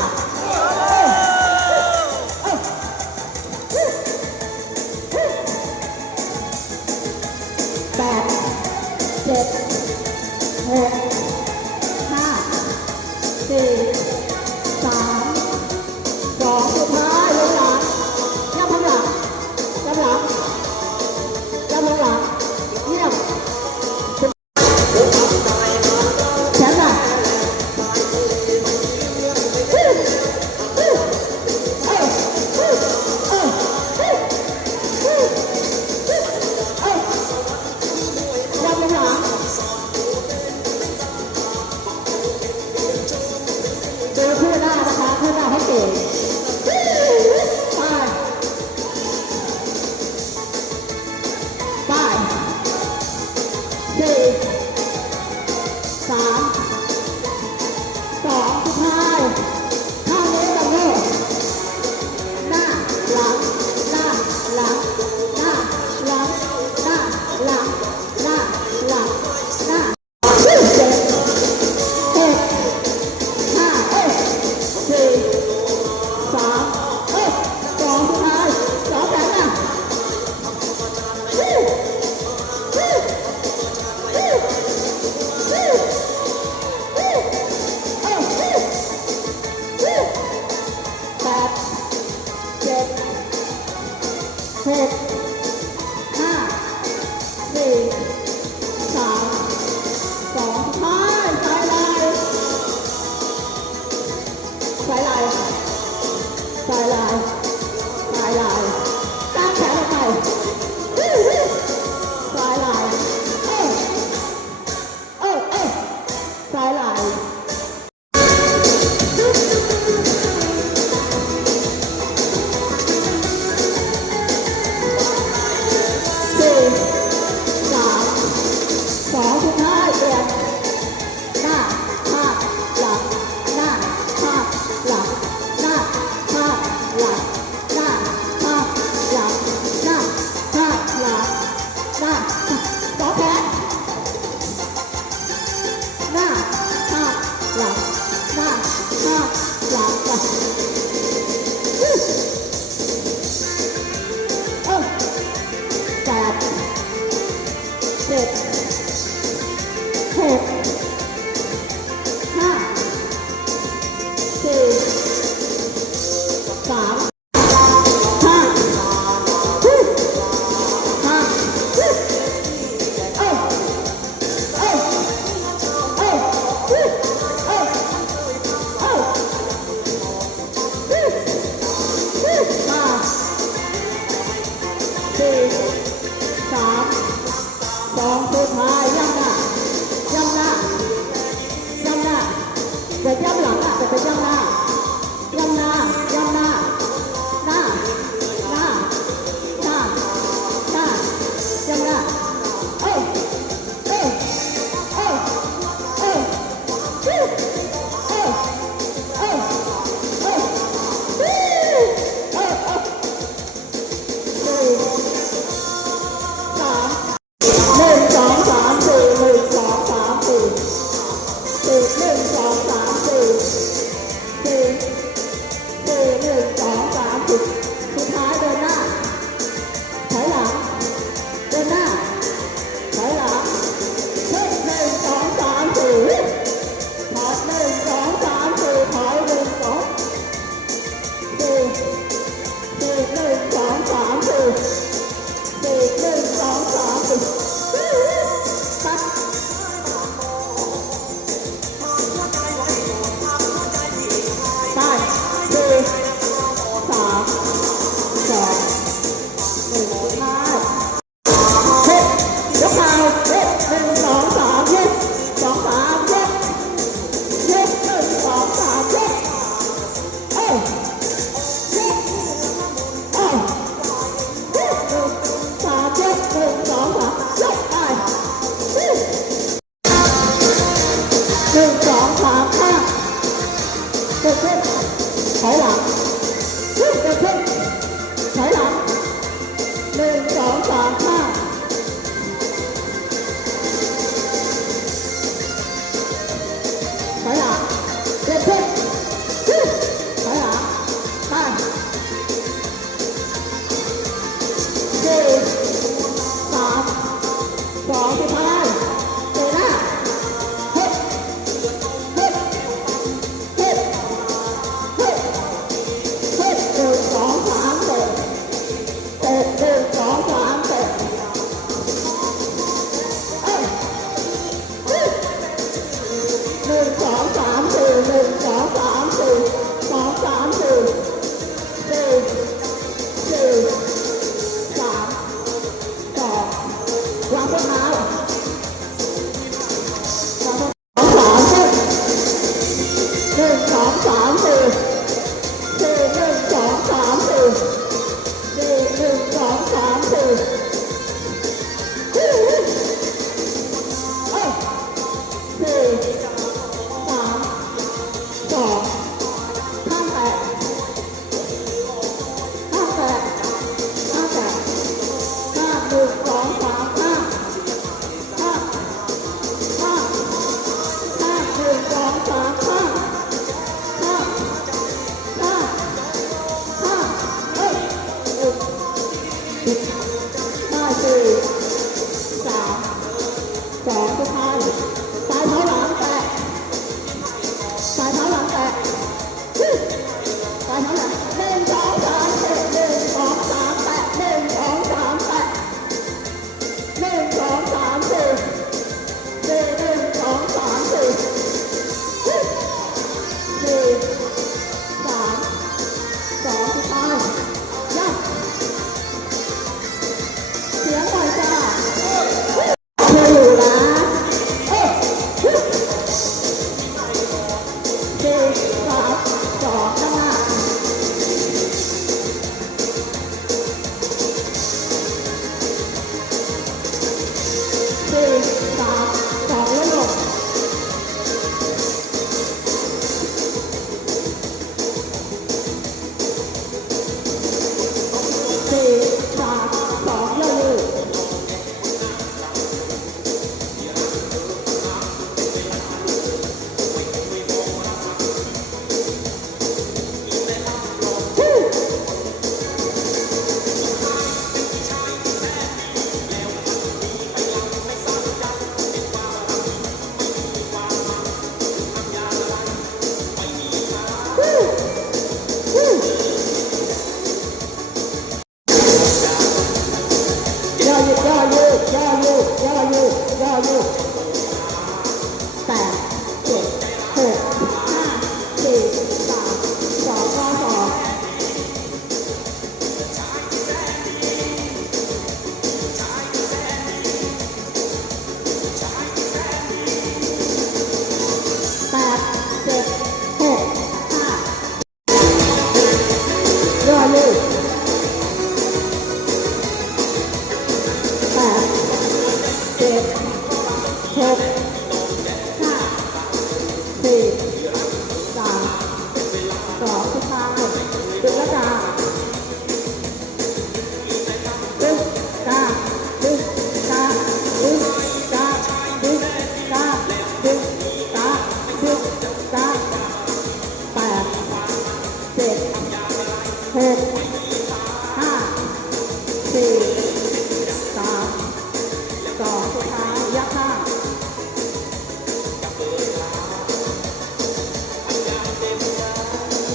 아. 嗯。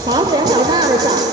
ขอเสียง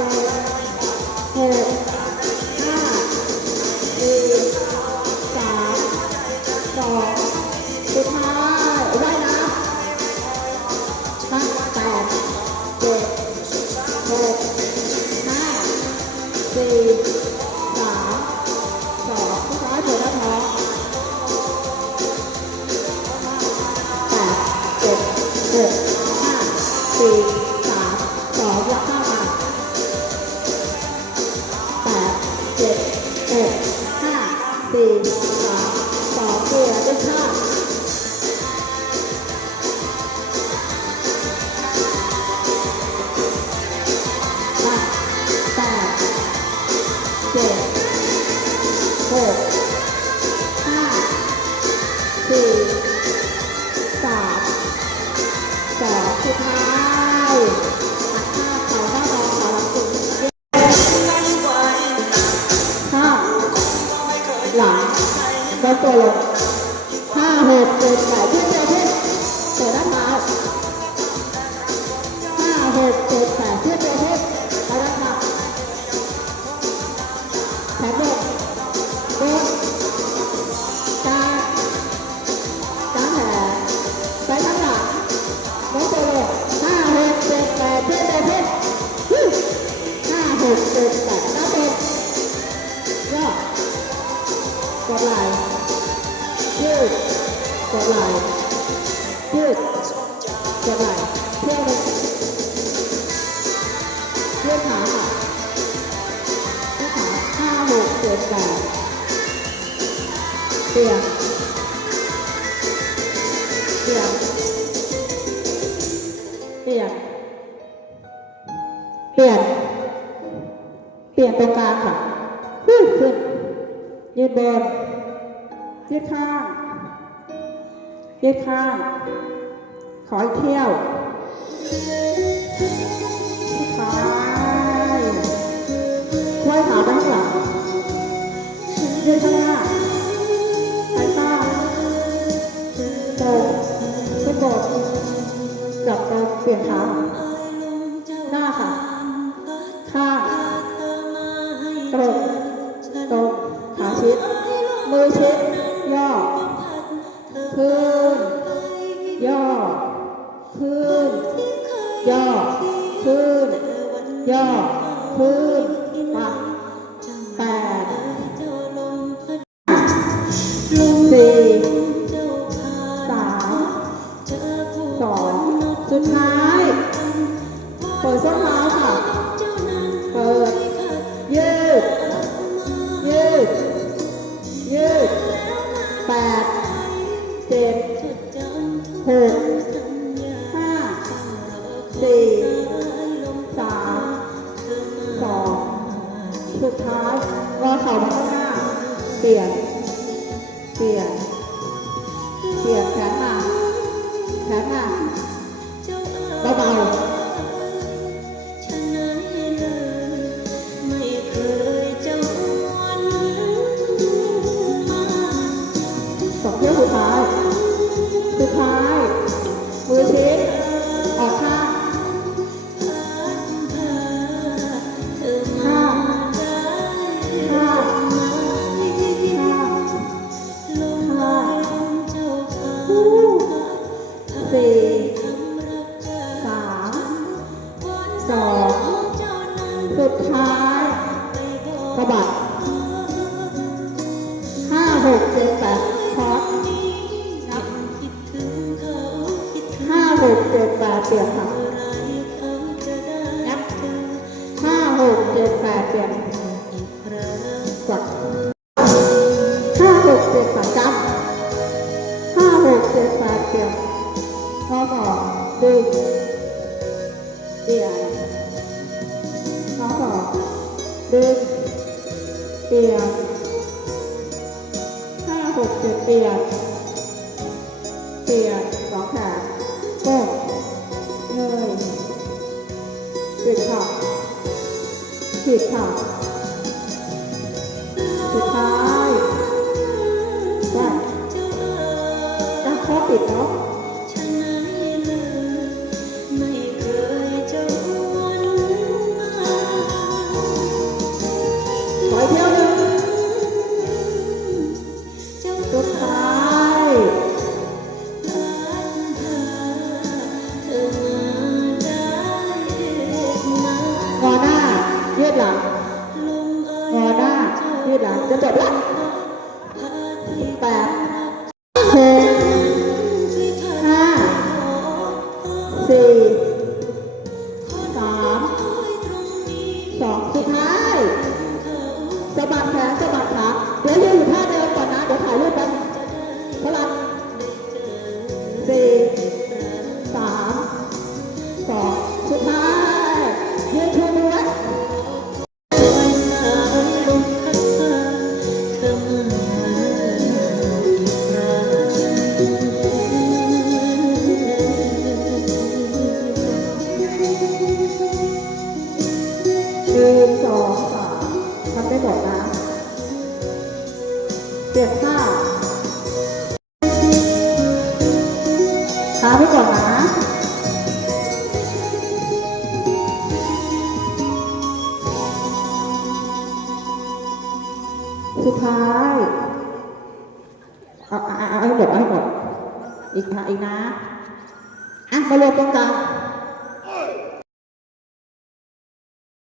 Yeah. слов. เจ็ดไหล่ยืดเจ็ดไหล่เพื่อเลื่ขาค่ะขาห้าหกเจ็ดแปเปลี่ยน เย็ดข้างขอให้เที่ยวท้ายควายขาด้านหลังเย็ดข้างหน้าไปต้าโบกไปโบกกลับไปเปลี่ยนขาหน้าค่ะข้างตรง สุดท้ายรอเขมาข้างหน้าเปลี่ยน เปลี่ยน ชอบปิดเนาะ